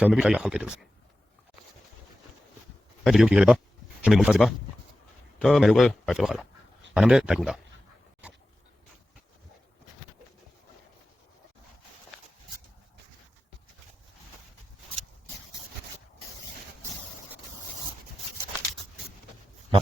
Chciałbym być jak Kettles. Będzie wielki ryba, czy my mój fazyba? To merugę, a to chala. A nam de tajkunda. No.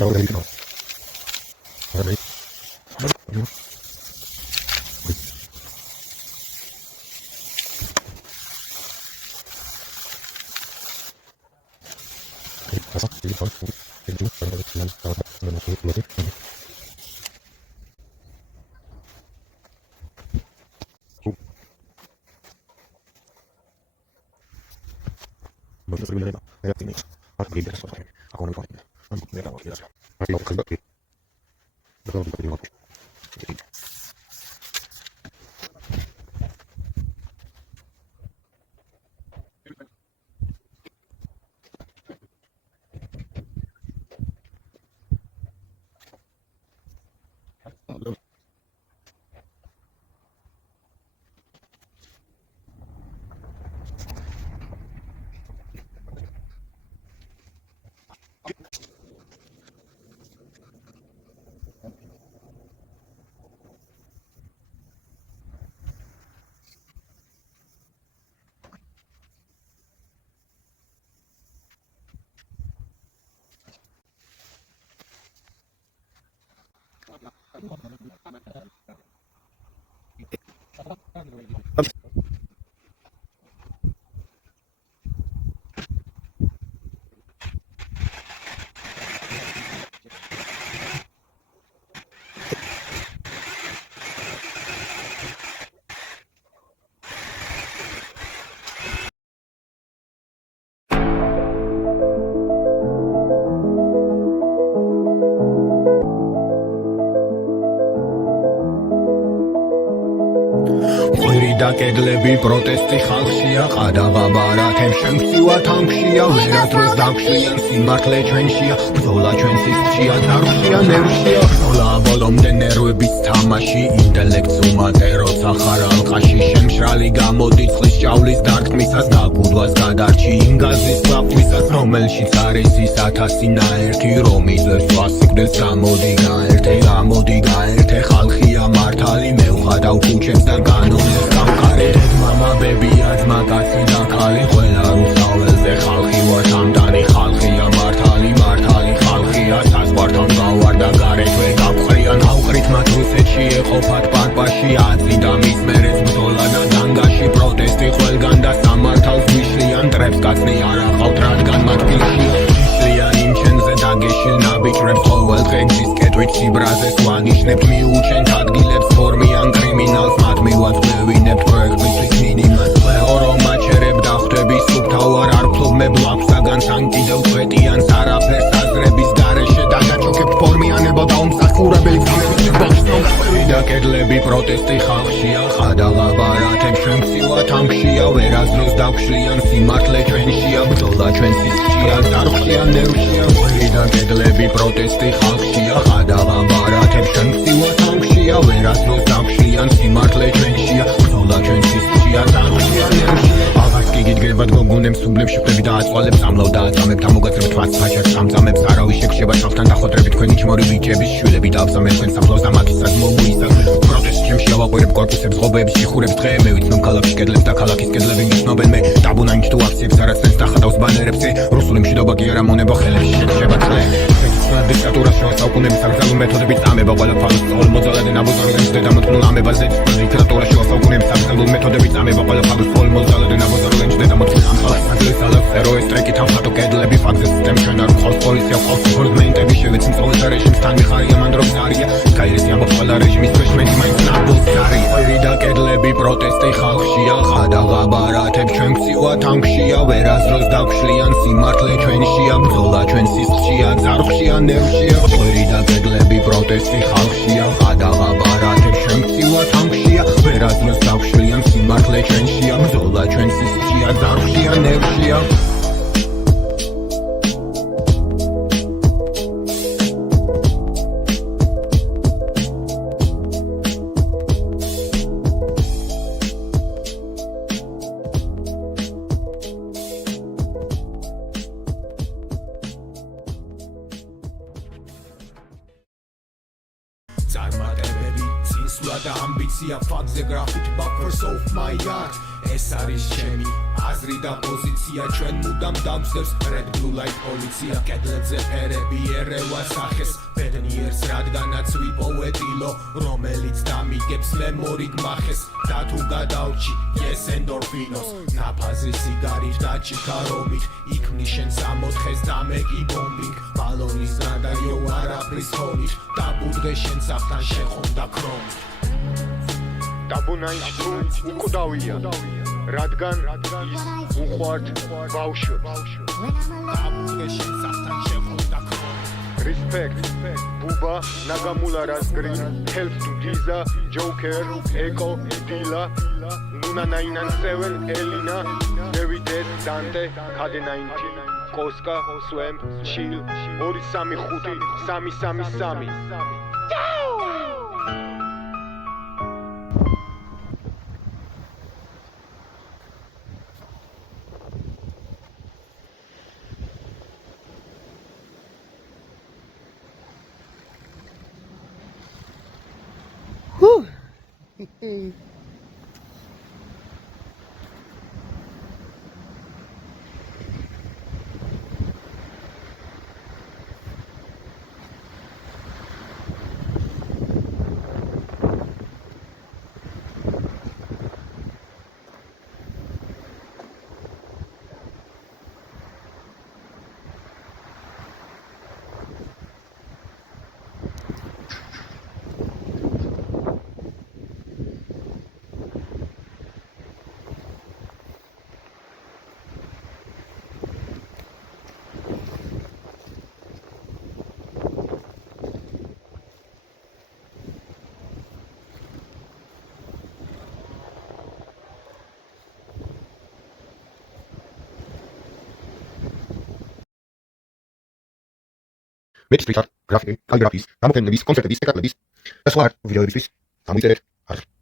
Ja udah gitu. Ada. და კედლები პროტესტი ხალხშია ყადაღა ბარათემ შემწივა თამქშია ვერასდროს დაგშვიან სიმართლე ჩვენშია ბრძოლა ჩვენ სისხლშია დარხშია ნერვშია ბრძოლა ბოლომდე ნერვების თამაში ინტელექტს უმატერო სახარ ალყაში შემშრალი გამოდი წყლის ჭავლის დარტყმისას გაგულვას გადარჩი ინგაზის ფაფვისას რომელშიც არის ის 1000 ნაერთი რომ იძლევს ვასიკვდილს გამოდი გაერთე ხალხია მართალი მევხადავ ქუჩებს და განონებს გამყარეთ მამა ბებია ძმა კაცი და ქალი ყველა რუსთაველზე ხალხი ვარ სამდანი ხალხია მართალი ხალხია საზღვართან გავარდა გარეთვე გავყრიან ავყრით მათ რუსეთში ეყოფათ პარპაში აზრი და მის მერეც ბრძოლა და დანგაში პროტესტი ყველგან და სამართალს ვიშლიან ტრებს კაცნი არ აყავთ რადგან მათ ფილშია ვიშლიან იმ ჩემზე დაგეშილ ნაბიჯრებს ყოველ დღე გზის კეტვით სიბრაზეს ვანიშნებთ მიუჩენთ ადგილებს ფორმიან კრიმინალს მათ მივაწვევინებთ პროექტის მინიმალს ლეორო მაჩერებ და ხვდები სუფთავარ არ ფლობმებ ლაფსაგან თან კიდევ ხვეტიან არაფერს აზრების გარეშე და გაჩოქებთ ფორმიანება და უმსახურებელი და კედლები პროტესტი ხალხშია ყადაღა ბარათემ შემწივა თამქშია ვერასდროს დაგშვიან სიმართლე ჩვენშია ბრძოლა ჩვენ სისხლშია დარხშია ნერვშია და კედლები პროტესტი ხალხშია ყადაღა ბარათემ შემწივა თამქშია ვერასდროს დაგშვიან სიმართლე ჩვენშია ბრძოლა ჩვენ სისხლშია დარხშია ნერვშია აღარ გიგიდგებათ გოგონებს სუბლებში ხვდები და აწვალებს ამლავ და აწამებთ ამოგაწრებთ ფას ფაშას სამწამებს არავის შეგშება შავთან დახოტრებით თქვენი ჩმორი ბიჭების შვილები და აბსამეთ თქვენ საფლავს და მათისაც მოგვისაგ პროტესტ ჩემში ავაყვერებ კორპუსებს ღობეებს შიხურებს დღე მე ვიცნობ ქალაქის კედლებს და ქალაქის კედლები ნიშნობენ მე დაბუნანით თუ აქციებს არასდროს დახატავს ბანერებზე რუსული მშვიდობა კი არა მონება ხელებში შეგშება წლე Უსმენად დიქტატურას შუა საუკუნეების აკრძალულ მეთოდებით წამება ყველაფარს სწორ მოძალადე ნაბოზაროდენ ჩნდება მოწმულ ამებაზე დიქტატურა შუა საუკუნეების აკრძალულ მეთოდებით წამება ყველაფარს სწორ მოძალადე ნაბოზაროდენ ჩნდება მოწმულ ამებაზე აგრეს ალაფ ეროის ტრეკით ამხატო კედლები ფაქტზე სისტემი ჩვენ არ ყავს პოლიცია ყავს გორდმენტები შევეცინ წოლეთა რეჟიმთან მიხარია მანდრობს არია გაირეს ამბობს ყველა რეჟიმის თვეშმენი მაინც ნაბოს არის ორი და კედლები პროტესტი ხალხშია ხადაღაბარათებს ჩვენ გწივა თამქშია ვერაზროს დაგშლიან სიმართლე ჩვენშია ბრძოლა ჩვენ სისხლშია ძარღვშია ნერვშია ორი და კედლები პროტესტი ხალხშია ხადაღაბარათებს ჩვენ გწივა თამქშია ვერაზროს დაგშლიან სიმართლე ჩვენშია ბრძოლა ჩვენ სისხლშია ძარღვშია ნერვშია წარმატებები, წინსვლა და ამბიცია ფაქტზე გრაფიტ buffers of my art ეს არის ჩემი აზრი და პოზიცია ჩვენ მუდამ დამსდევს red blue light პოლიცია კედლებზე ფერები ერევა სახეს ბედნიერს რადგანაც ვიპოვეtillo რომელიც დამიგებს მემორი გმახეს და თუ გადავრჩი yes endorphinos ნაფაზი სიგარით და ჩიქარომით იქმნის შენ სამოთხეს და მეკი ბომბინგ ბალონის გადაიო არაფრის ხონით და ბუდღე შენ საფთან შეხონდა ქრომით დაბუნაინს თუ უკვდავია რადგან ის უყვართ ბავშვებს და ბუდღე შენ საფთან შეხონდა ქრომით respect buba nagamula razgrin help to diza joker eko dila luna 997 elina david dante kade 19 koska swamp chill 235 333 მეტი სტრიტ არტ, გრაფიკი, კალიგრაფიის, გამოფენების, კონცერტების, სპექტაკლების და სხვა ვიდეოებისთვის გამოიწერეთ არხი.